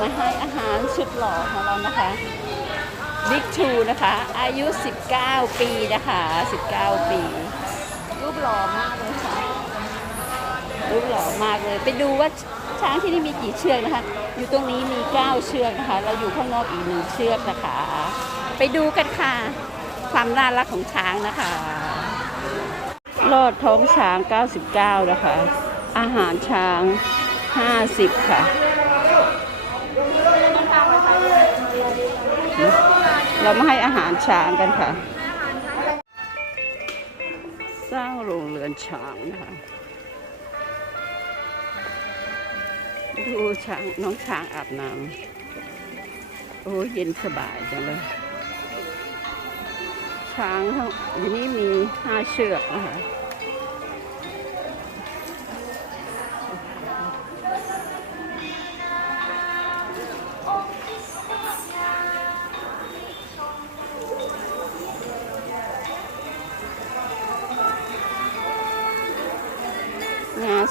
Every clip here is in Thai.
มาให้อาหารชุดหล่อของเรานะคะบิ๊กชูนะคะ อายุ 19 ปีนะคะ 19 ปี รูปหล่อมากเลยค่ะ รูปหล่อมากเลย ไปดูว่าช้างที่นี่มีกี่เชือกนะคะ อยู่ตรงนี้มี 9 เชือกนะคะ เราอยู่ข้างนอกอีกหนึ่งเชือกนะคะ ไปดูกันค่ะ ความน่ารักของช้างนะคะลอดท้องช้าง 99 นะคะ อาหารช้าง 50 ค่ะ เรามาให้อาหารช้างกันค่ะ สร้างโรงเรือนช้างนะคะดูช้างน้องช้างอาบน้ำโอ้เย็นสบายจังเลย ช้างทั้งอยู่นี่มีห้าเชือกนะคะ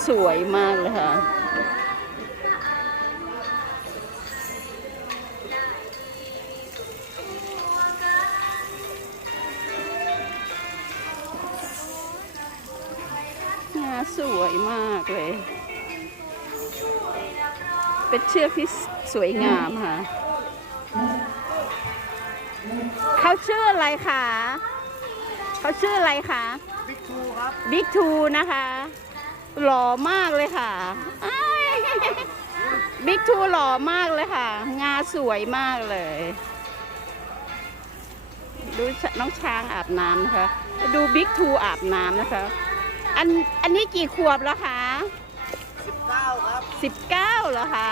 สวยมากเลยค่ะ งาสวยมากเลย เป็นเชือกที่สวยงามค่ะ เขาชื่ออะไรคะ เขาชื่ออะไรคะ บิ๊กทูครับ บิ๊กทูนะคะ หล่อมากเลยค่ะอ้ายบิ๊กทูหล่อมากเลยค่ะ งาสวยมากเลย ดูน้องช้างอาบน้ำนะคะ ดูบิ๊กทูอาบน้ำนะคะ อันอันนี้กี่ขวบแล้วคะ19ครับสิบเก้าเหรอคะ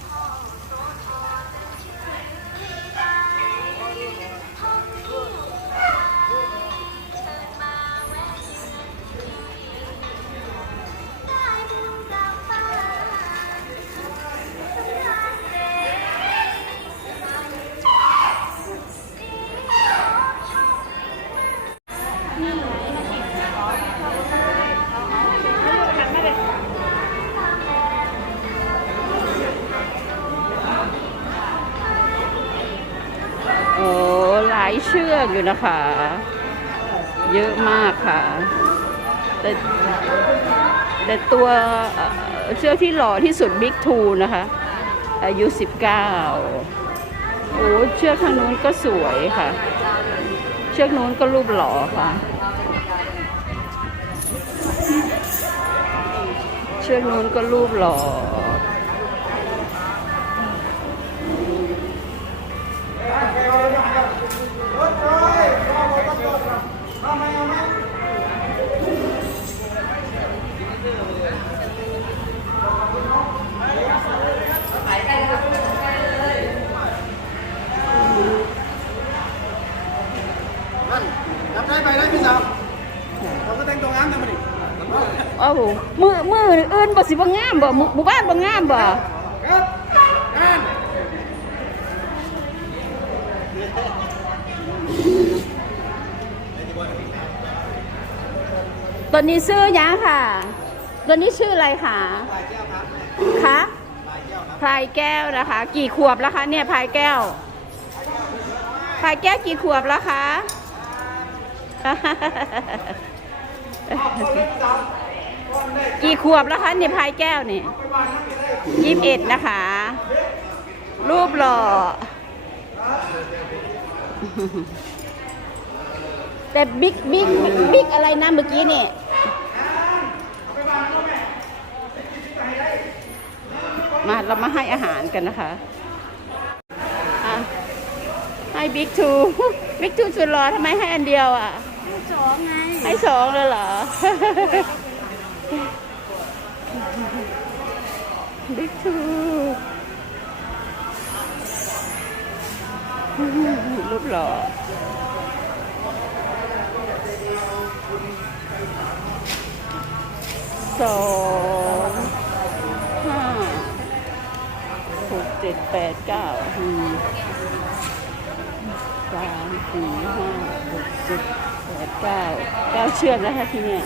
เชือกอยู่นะคะ เยอะมากค่ะ แต่แต่ตัวเชือกที่หล่อที่สุดบิ๊กทูนะคะ อายุ 19 โอ้เชือกทางนู้นก็สวยค่ะ เชือกนู้นก็รูปหล่อค่ะ เชือกนู้นก็รูปหล่อ โอ้โหมือมืออื่นบ่สิบ่งามบ่หมู่บ้านบ่งามบ่ครับงานตัวนี้ชื่อยังค่ะ ตัวนี้ชื่ออะไรคะคะพลายแก้วนะคะ กี่ขวบแล้วคะเนี่ยพลายแก้วพลายแก้วกี่ขวบแล้วคะ กี่ขวบแล้วคะเนี่ยพลายแก้วนี่ยี่สิบเอ็ดนะคะ รูปหล่อ แต่บิ๊กบิ๊กบิ๊กอะไรนะเมื่อกี้นี่มาเรามาให้อาหารกันนะคะอะให้บิ๊กทูบิ๊กทูสุดหล่อทำไมให้อันเดียวอะสองไง ให้สองเลยเหรอ บิ๊กทูรูปหล่อสองห้าหกเจ็ดแปดเก้าอืสามสี่ห้าหกเจ็ดแปดเก้าเก้าเชือกนะคะที่เนี่ย